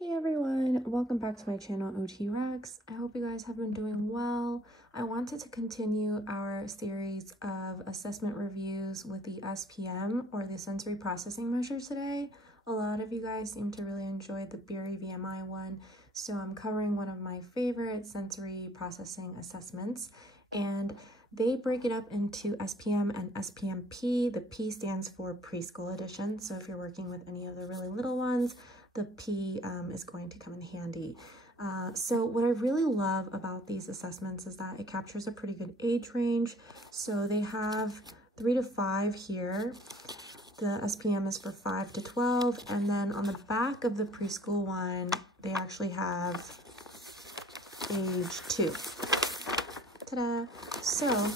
Hey everyone, welcome back to my channel OT Rex. I hope you guys have been doing well. I wanted to continue our series of assessment reviews with the SPM or the sensory processing measures today. A lot of you guys seem to really enjoy the Berry VMI one, so I'm covering one of my favorite sensory processing assessments, and they break it up into SPM and spm-p. The P stands for preschool edition, so if you're working with any of the really little ones, the P is going to come in handy. So what I really love about these assessments is that it captures a pretty good age range. So they have 3 to 5 here. The SPM is for 5 to 12. And then on the back of the preschool one, they actually have age 2. Ta-da! So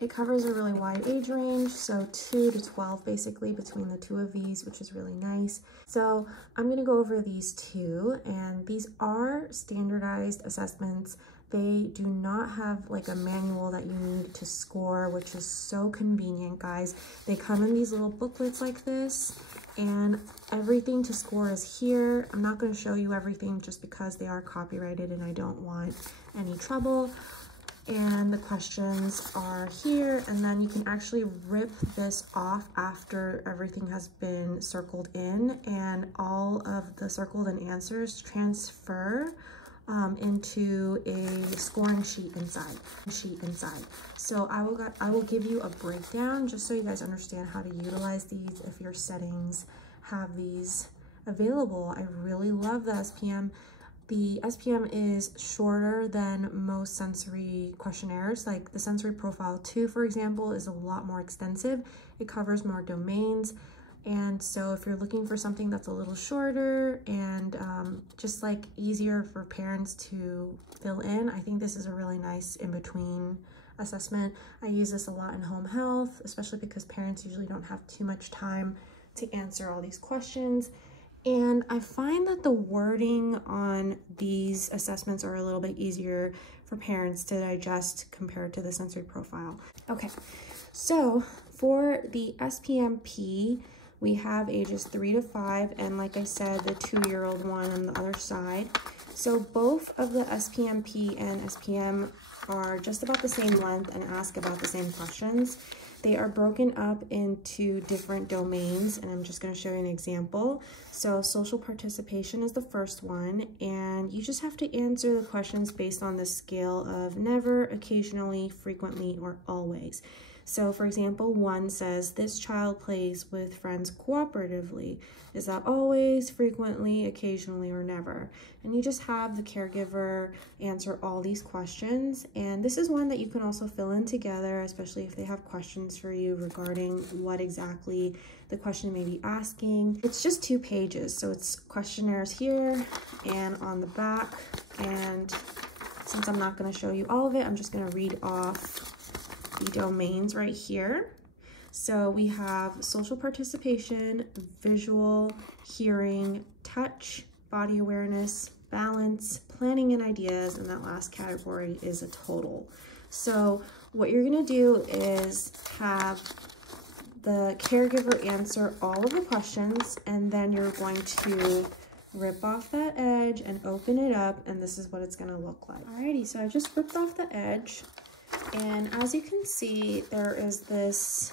it covers a really wide age range, so 2 to 12 basically between the two of these, which is really nice. So I'm going to go over these two, and these are standardized assessments. They do not have like a manual that you need to score, which is so convenient, guys. They come in these little booklets like this, and everything to score is here. I'm not going to show you everything just because they are copyrighted and I don't want any trouble. And the questions are here, and then you can actually rip this off after everything has been circled in, and all of the circled in answers transfer into a scoring sheet inside. So I will give you a breakdown just so you guys understand how to utilize these if your settings have these available. I really love the SPM. The SPM is shorter than most sensory questionnaires. Like the sensory profile 2, for example, is a lot more extensive. It covers more domains. And so if you're looking for something that's a little shorter and just like easier for parents to fill in, I think this is a really nice in-between assessment. I use this a lot in home health, especially because parents usually don't have too much time to answer all these questions. And I find that the wording on these assessments are a little bit easier for parents to digest compared to the sensory profile. Okay, so for the SPM-p, we have ages 3 to 5, and like I said, the 2-year-old one on the other side. So both of the SPM-p and SPM are just about the same length and ask about the same questions. They are broken up into different domains, and I'm just going to show you an example. So social participation is the first one, and you just have to answer the questions based on the scale of never, occasionally, frequently, or always. So for example, 1 says, this child plays with friends cooperatively. Is that always, frequently, occasionally, or never? And you just have the caregiver answer all these questions. And this is one that you can also fill in together, especially if they have questions for you regarding what exactly the question may be asking. It's just 2 pages, so it's questionnaires here and on the back. And since I'm not going to show you all of it, I'm just going to read off the domains right here. So we have social participation, visual, hearing, touch, body awareness, balance, planning and ideas, and that last category is a total. So what you're going to do is have the caregiver answer all of the questions, and then you're going to rip off that edge and open it up, and this is what it's going to look like. Alrighty, so I just ripped off the edge. And as you can see, there is this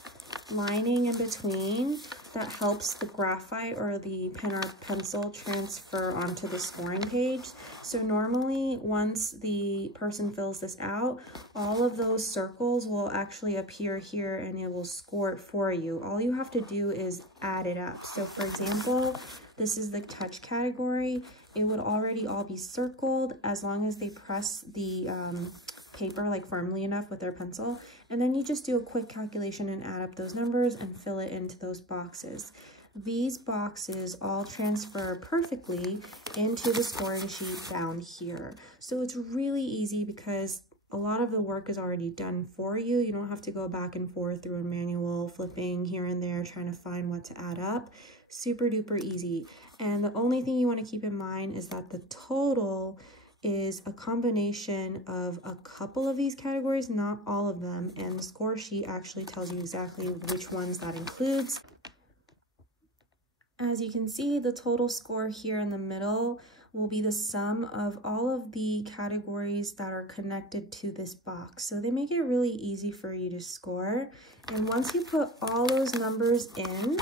lining in between that helps the graphite or the pen or pencil transfer onto the scoring page. So normally, once the person fills this out, all of those circles will actually appear here and it will score it for you. All you have to do is add it up. So for example, this is the touch category. It would already all be circled as long as they press the paper like firmly enough with their pencil, and then you just do a quick calculation and add up those numbers and fill it into those boxes. These boxes all transfer perfectly into the scoring sheet down here. So it's really easy because a lot of the work is already done for you. You don't have to go back and forth through a manual, flipping here and there, trying to find what to add up. Super duper easy. And the only thing you want to keep in mind is that the total is a combination of a couple of these categories, not all of them, and the score sheet actually tells you exactly which ones that includes. As you can see, the total score here in the middle will be the sum of all of the categories that are connected to this box. So they make it really easy for you to score. And once you put all those numbers in,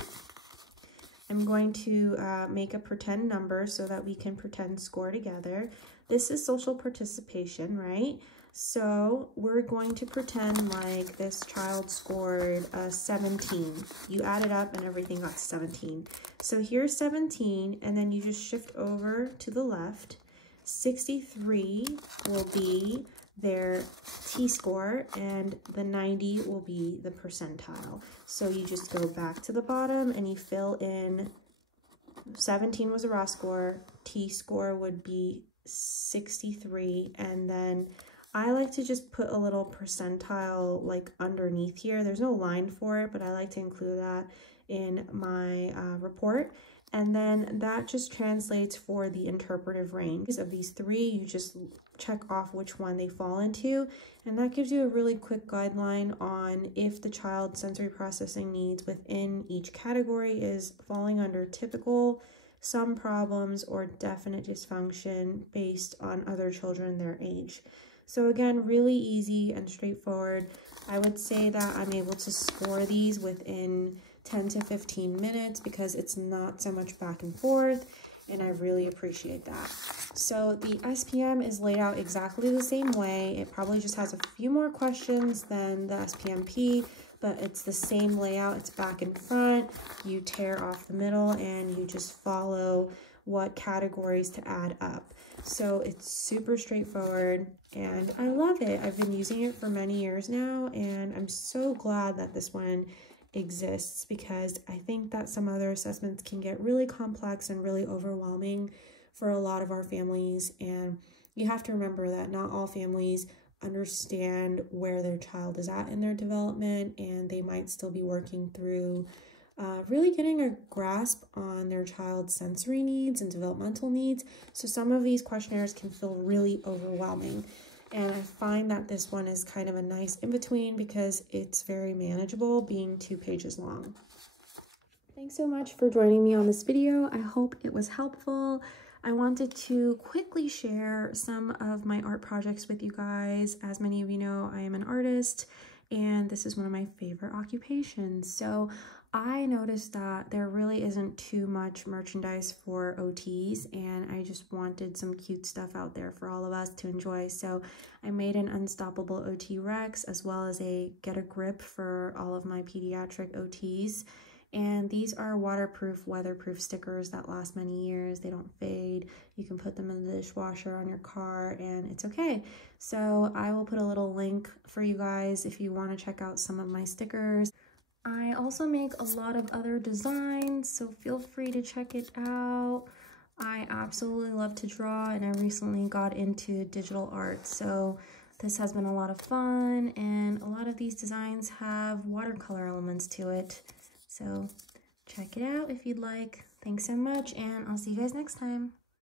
I'm going to make a pretend number so that we can pretend score together. This is social participation, right? So we're going to pretend like this child scored 17. You add it up and everything got 17. So here's 17, and then you just shift over to the left. 63 will be their T-score, and the 90 will be the percentile. So you just go back to the bottom and you fill in 17 was a raw score, T-score would be 63, and then I like to just put a little percentile like underneath here. There's no line for it, but I like to include that in my report. And then that just translates for the interpretive range of these three. You just check off which one they fall into, and that gives you a really quick guideline on if the child's sensory processing needs within each category is falling under typical, some problems, or definite dysfunction based on other children their age. So again, really easy and straightforward. I would say that I'm able to score these within 10 to 15 minutes because it's not so much back and forth, and I really appreciate that. So the SPM is laid out exactly the same way. It probably just has a few more questions than the spm-p, but it's the same layout. It's back and front. You tear off the middle and you just follow what categories to add up. So it's super straightforward and I love it. I've been using it for many years now, and I'm so glad that this one exists because I think that some other assessments can get really complex and really overwhelming for a lot of our families, and you have to remember that not all families understand where their child is at in their development, and they might still be working through really getting a grasp on their child's sensory needs and developmental needs. So some of these questionnaires can feel really overwhelming. And I find that this one is kind of a nice in-between because it's very manageable, being 2 pages long. Thanks so much for joining me on this video. I hope it was helpful. I wanted to quickly share some of my art projects with you guys. As many of you know, I am an artist, and this is one of my favorite occupations. So I noticed that there really isn't too much merchandise for OTs, and I just wanted some cute stuff out there for all of us to enjoy. So I made an Unstoppable OT Rex as well as a Get a Grip for all of my pediatric OTs. And these are waterproof, weatherproof stickers that last many years. They don't fade. You can put them in the dishwasher on your car and it's okay. So I will put a little link for you guys if you want to check out some of my stickers. I also make a lot of other designs, so feel free to check it out. I absolutely love to draw, and I recently got into digital art, so this has been a lot of fun, and a lot of these designs have watercolor elements to it. So check it out if you'd like. Thanks so much, and I'll see you guys next time.